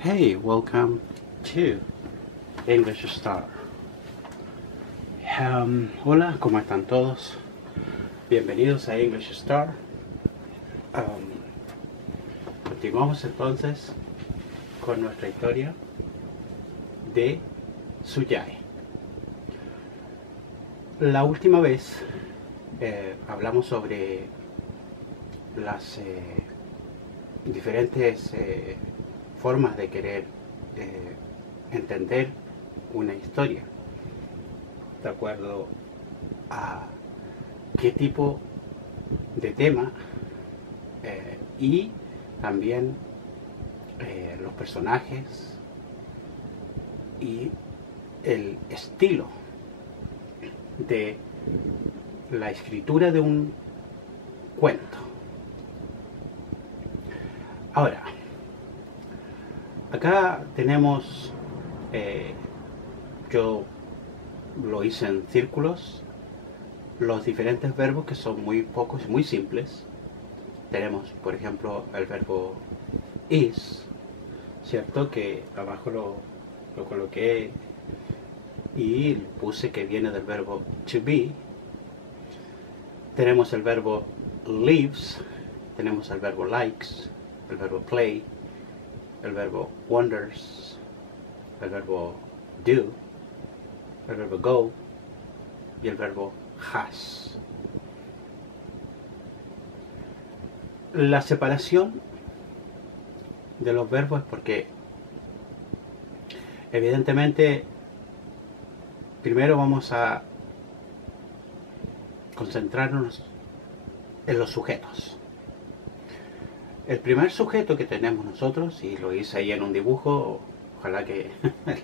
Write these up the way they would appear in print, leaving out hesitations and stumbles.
Hey, welcome to English Star. Hola, ¿cómo están todos? Bienvenidos a English Star. Continuamos entonces con nuestra historia de Suyai. La última vez hablamos sobre las diferentes formas de querer entender una historia de acuerdo a qué tipo de tema y también los personajes y el estilo de la escritura de un cuento. Ahora, acá tenemos, yo lo hice en círculos, los diferentes verbos que son muy pocos y muy simples. Tenemos, por ejemplo, el verbo is, ¿cierto? Que abajo lo coloqué y puse que viene del verbo to be. Tenemos el verbo lives, tenemos el verbo likes, el verbo play, el verbo wonders, el verbo do, el verbo go y el verbo has. La separación de los verbos es porque evidentemente primero vamos a concentrarnos en los sujetos. El primer sujeto que tenemos nosotros, y lo hice ahí en un dibujo, ojalá que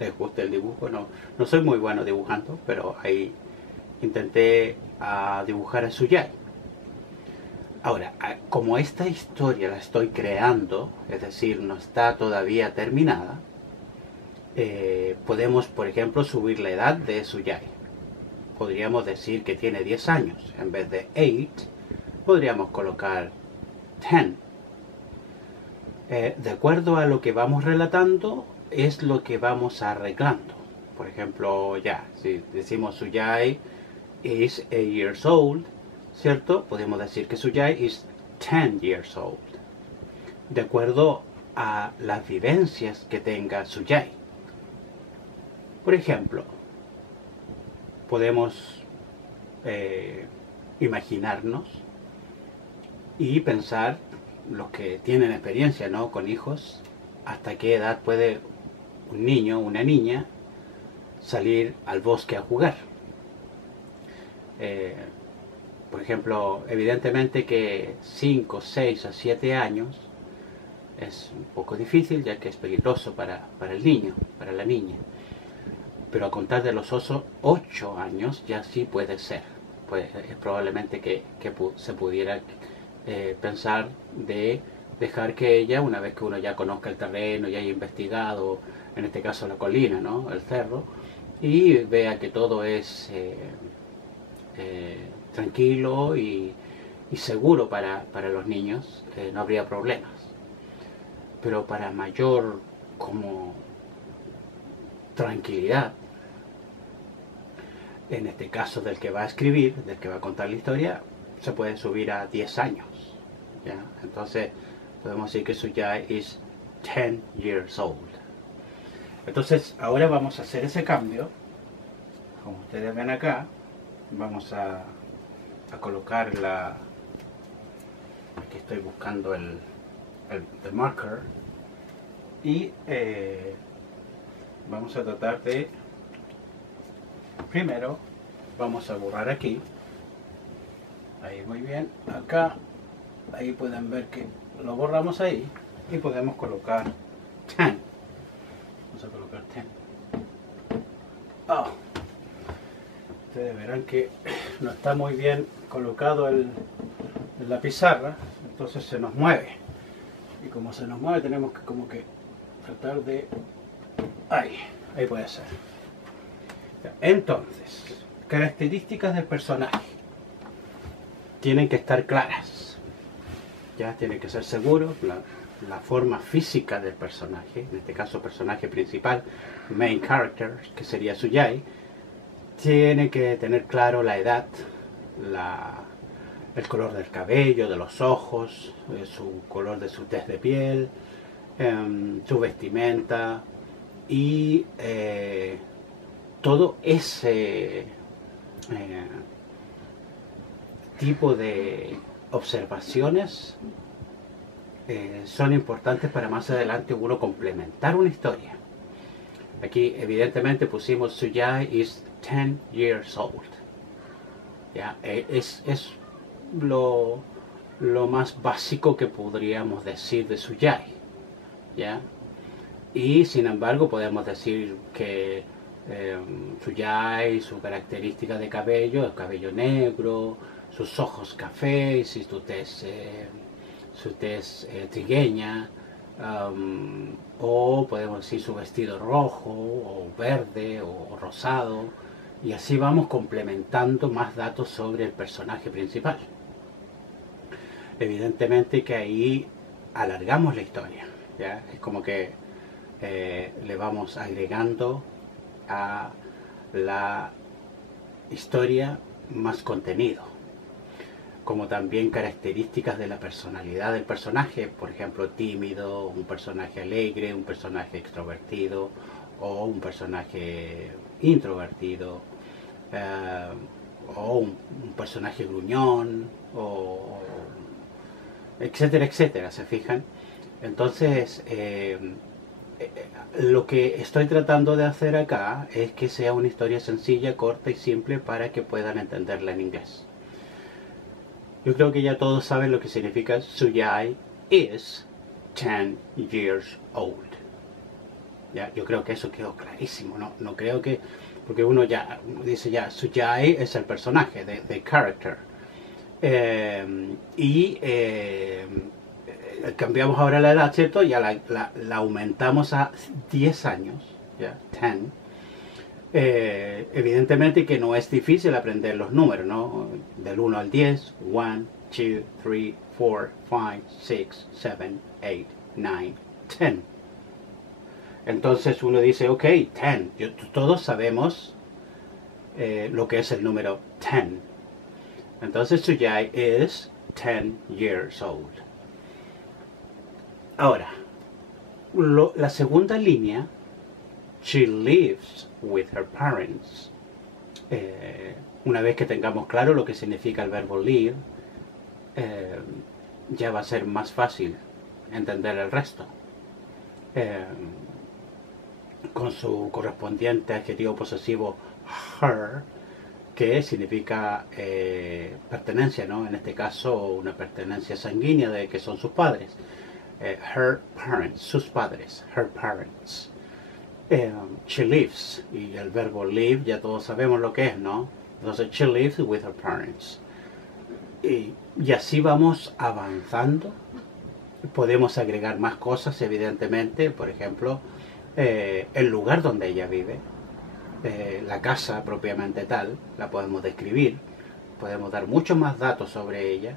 les guste el dibujo, no soy muy bueno dibujando, pero ahí intenté dibujar a Suyai. Ahora, como esta historia la estoy creando, es decir, no está todavía terminada, podemos, por ejemplo, subir la edad de Suyai. Podríamos decir que tiene 10 años. En vez de 8, podríamos colocar 10. De acuerdo a lo que vamos relatando, es lo que vamos arreglando. Por ejemplo, si decimos Suyai is 8 years old, ¿cierto? Podemos decir que Suyai is 10 years old. De acuerdo a las vivencias que tenga Suyai. Por ejemplo, podemos imaginarnos y pensar, los que tienen experiencia, ¿no?, con hijos, hasta qué edad puede un niño o una niña salir al bosque a jugar. Por ejemplo, evidentemente que 5, 6 o 7 años es un poco difícil, ya que es peligroso para el niño, para la niña. Pero a contar de los 8 años ya sí puede ser. Pues es probablemente que se pudiera pensar de dejar que ella, una vez que uno ya conozca el terreno y haya investigado, en este caso la colina, ¿no?, el cerro, y vea que todo es tranquilo y seguro para los niños, no habría problemas. Pero para mayor como tranquilidad, en este caso del que va a escribir, del que va a contar la historia, se puede subir a 10 años. ¿Ya? Entonces podemos decir que Suyai is 10 years old. Entonces ahora vamos a hacer ese cambio. Como ustedes ven acá, vamos a colocar aquí estoy buscando el marker y vamos a tratar de, primero vamos a borrar aquí, ahí muy bien, acá, ahí pueden ver que lo borramos ahí y podemos colocar 10. Vamos a colocar 10. Ustedes verán que no está muy bien colocado en la pizarra, entonces se nos mueve. Y como se nos mueve tenemos que como que tratar de... ahí puede ser. Entonces, características del personaje. Tienen que estar claras. Ya tiene que ser seguro, la forma física del personaje, en este caso personaje principal, main character, que sería Suyai, tiene que tener claro la edad, el color del cabello, de los ojos, su color de su tez de piel, su vestimenta y todo ese tipo de observaciones son importantes para más adelante uno complementar una historia. Aquí evidentemente pusimos Suyai is 10 years old. ¿Ya? Es lo más básico que podríamos decir de Suyai. ¿Ya? Y sin embargo podemos decir que Suyai, su característica de cabello, el cabello negro, sus ojos cafés, su tez trigueña, o podemos decir su vestido rojo, o verde, o rosado, y así vamos complementando más datos sobre el personaje principal. Evidentemente que ahí alargamos la historia, ¿ya? Es como que le vamos agregando a la historia más contenido, como también características de la personalidad del personaje, por ejemplo, tímido, un personaje alegre, un personaje extrovertido o un personaje introvertido, o un personaje gruñón, o etcétera, etcétera, ¿se fijan? Entonces, lo que estoy tratando de hacer acá es que sea una historia sencilla, corta y simple para que puedan entenderla en inglés. Yo creo que ya todos saben lo que significa Suyai is 10 years old. ¿Ya? Yo creo que eso quedó clarísimo, no creo que... Porque uno ya dice ya, Suyai es el personaje, de character. Cambiamos ahora la edad, ¿cierto? Ya la aumentamos a 10 años, ¿ya? 10. Evidentemente que no es difícil aprender los números, ¿no? Del 1 al 10, 1, 2, 3, 4, 5, 6, 7, 8, 9, 10. Entonces uno dice, ok, 10. Todos sabemos lo que es el número 10. Entonces Suyai is 10 years old. Ahora, la segunda línea, she lives with her parents. Una vez que tengamos claro lo que significa el verbo live, ya va a ser más fácil entender el resto. Con su correspondiente adjetivo posesivo her, que significa pertenencia, ¿no? En este caso una pertenencia sanguínea de que son sus padres. Her parents, sus padres, her parents. She lives, y el verbo live ya todos sabemos lo que es, ¿no? Entonces she lives with her parents. Y así vamos avanzando. Podemos agregar más cosas, evidentemente, por ejemplo, el lugar donde ella vive, la casa propiamente tal, la podemos describir, podemos dar muchos más datos sobre ella,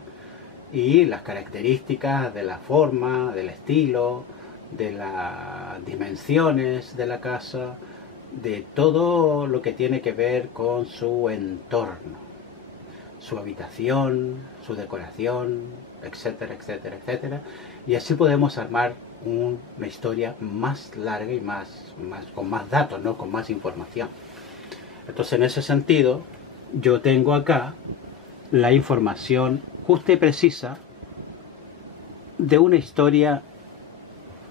y las características de la forma, del estilo, de las dimensiones de la casa, de todo lo que tiene que ver con su entorno, su habitación, su decoración, etcétera, etcétera, etcétera. Y así podemos armar una historia más larga y con más datos, ¿no? Con más información. Entonces, en ese sentido, yo tengo acá la información justa y precisa de una historia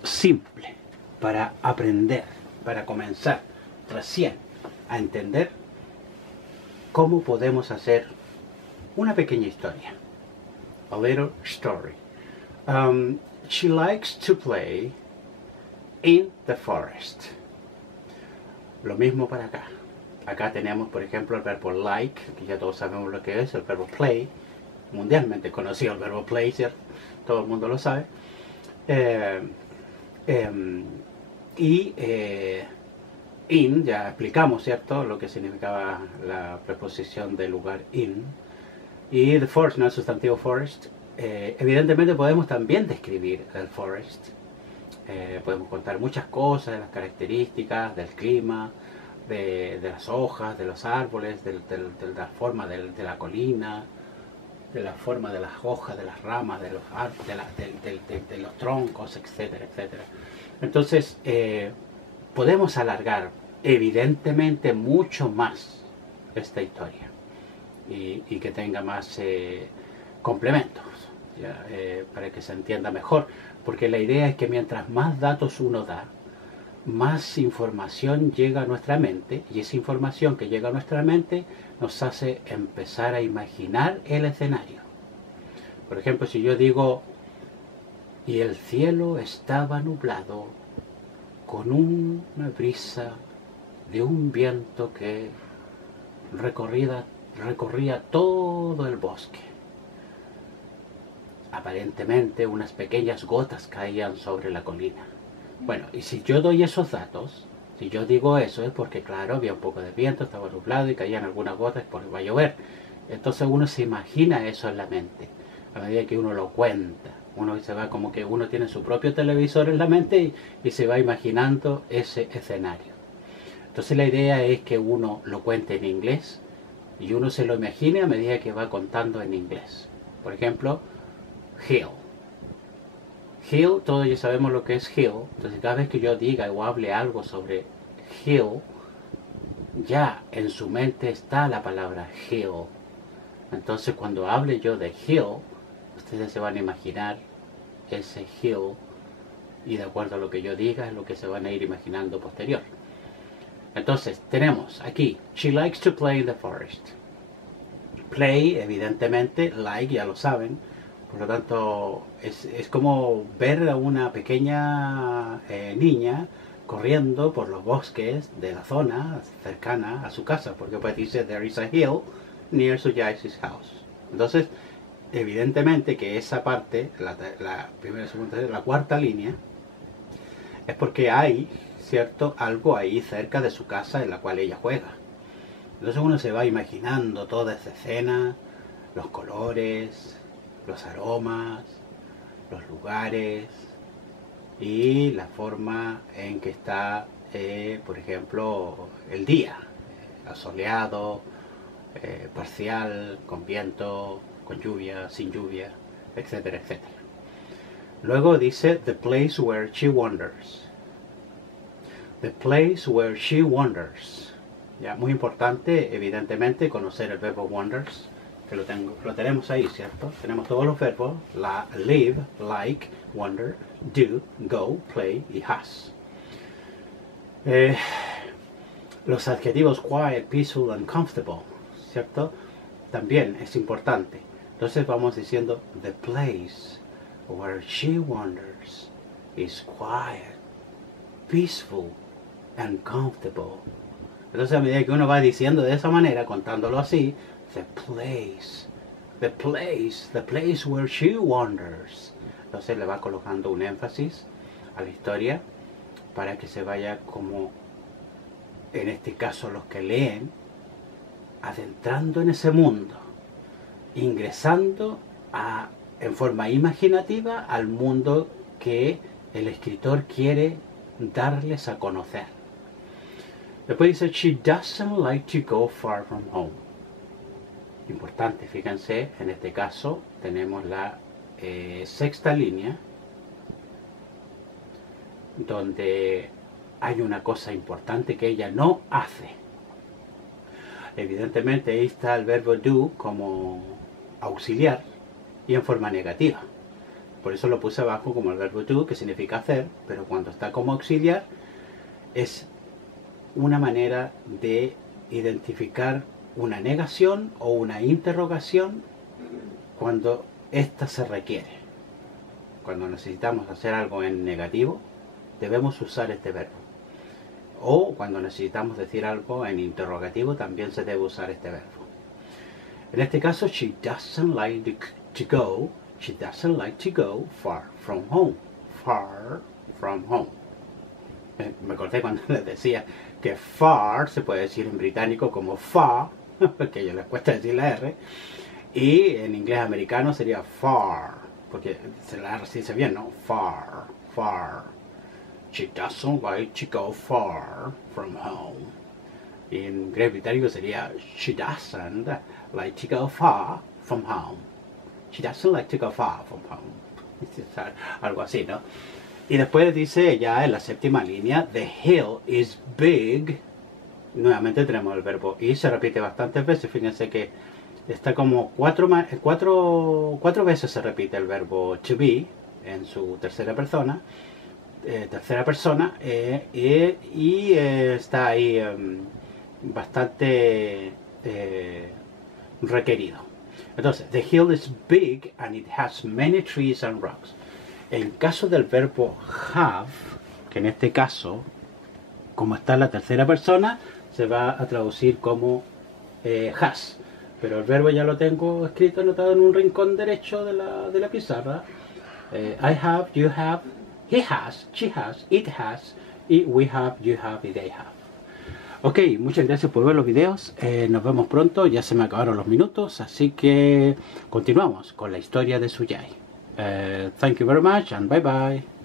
simple para aprender, para comenzar recién a entender cómo podemos hacer una pequeña historia. A little story. She likes to play in the forest. Lo mismo para acá. Acá tenemos, por ejemplo, el verbo like, que ya todos sabemos lo que es, el verbo play, mundialmente conocido el verbo play, ¿cierto? Todo el mundo lo sabe. In, ya explicamos, ¿cierto? Lo que significaba la preposición del lugar in. Y the forest, no el sustantivo forest, evidentemente podemos también describir el forest. Podemos contar muchas cosas, de las características, del clima, de las hojas, de los árboles, de la forma de la colina, de la forma de las hojas, de las ramas, de los de los troncos, etcétera, etcétera. Entonces, podemos alargar evidentemente mucho más esta historia y que tenga más complementos, ¿ya? Para que se entienda mejor, porque la idea es que mientras más datos uno da, más información llega a nuestra mente, y esa información que llega a nuestra mente nos hace empezar a imaginar el escenario. Por ejemplo, si yo digo, y el cielo estaba nublado con una brisa de un viento que recorría todo el bosque. Aparentemente unas pequeñas gotas caían sobre la colina. Bueno, y si yo doy esos datos, si yo digo eso, es porque claro, había un poco de viento, estaba nublado y caían algunas gotas porque va a llover. Entonces uno se imagina eso en la mente, a medida que uno lo cuenta. Uno se va como que uno tiene su propio televisor en la mente y se va imaginando ese escenario. Entonces la idea es que uno lo cuente en inglés y uno se lo imagine a medida que va contando en inglés. Por ejemplo, hill. Hill, todos ya sabemos lo que es hill. Entonces cada vez que yo diga o hable algo sobre hill, ya en su mente está la palabra hill. Entonces cuando hable yo de hill, ustedes se van a imaginar ese hill y de acuerdo a lo que yo diga es lo que se van a ir imaginando posterior. Entonces tenemos aquí, she likes to play in the forest. Play, evidentemente, like, ya lo saben. Por lo tanto, es como ver a una pequeña niña corriendo por los bosques de la zona cercana a su casa, porque pues dice, there is a hill near Sujai's house. Entonces, evidentemente que esa parte, la primera, segunda, la cuarta línea, es porque hay, ¿cierto?, algo ahí cerca de su casa en la cual ella juega. Entonces uno se va imaginando toda esa escena, los colores, los aromas, los lugares y la forma en que está, por ejemplo, el día, soleado, parcial, con viento, con lluvia, sin lluvia, etcétera, etcétera. Luego dice, the place where she wanders. The place where she wanders. Ya, muy importante, evidentemente, conocer el verbo wanders, que lo tenemos ahí, ¿cierto? Tenemos todos los verbos, live, like, wander, do, go, play y has. Los adjetivos quiet, peaceful and comfortable, ¿cierto? También es importante. Entonces vamos diciendo, the place where she wanders is quiet, peaceful and comfortable. Entonces a medida que uno va diciendo de esa manera, contándolo así, the place where she wanders. Entonces le va colocando un énfasis a la historia para que se vaya como, en este caso los que leen, adentrando en ese mundo, ingresando en forma imaginativa al mundo que el escritor quiere darles a conocer. Después dice, she doesn't like to go far from home. Importante, fíjense, en este caso tenemos la sexta línea, donde hay una cosa importante que ella no hace. Evidentemente ahí está el verbo do como auxiliar y en forma negativa. Por eso lo puse abajo como el verbo do, que significa hacer, pero cuando está como auxiliar es una manera de identificar una negación o una interrogación cuando ésta se requiere. Cuando necesitamos hacer algo en negativo, debemos usar este verbo. O cuando necesitamos decir algo en interrogativo, también se debe usar este verbo. En este caso, she doesn't like to go far from home. Far from home. Me acordé cuando les decía que far se puede decir en británico como far, porque a ellos les cuesta decir la R, Y en inglés americano sería far, porque se la dice bien, ¿no? Far, far. She doesn't like to go far from home. Y en inglés británico sería she doesn't like to go far from home. She doesn't like to go far from home. Algo así, ¿no? Y después dice ya en la séptima línea, the hill is big. Nuevamente tenemos el verbo y, se repite bastantes veces. Fíjense que está como cuatro veces se repite el verbo to be en su tercera persona. Y está ahí bastante requerido. Entonces, the hill is big and it has many trees and rocks. En caso del verbo have, que en este caso, como está en la tercera persona, se va a traducir como has. Pero el verbo ya lo tengo escrito, anotado en un rincón derecho de la pizarra. I have, you have, he has, she has, it has, y we have, you have y they have. Ok, muchas gracias por ver los videos. Nos vemos pronto, ya se me acabaron los minutos, así que continuamos con la historia de Suyai. Thank you very much and bye bye.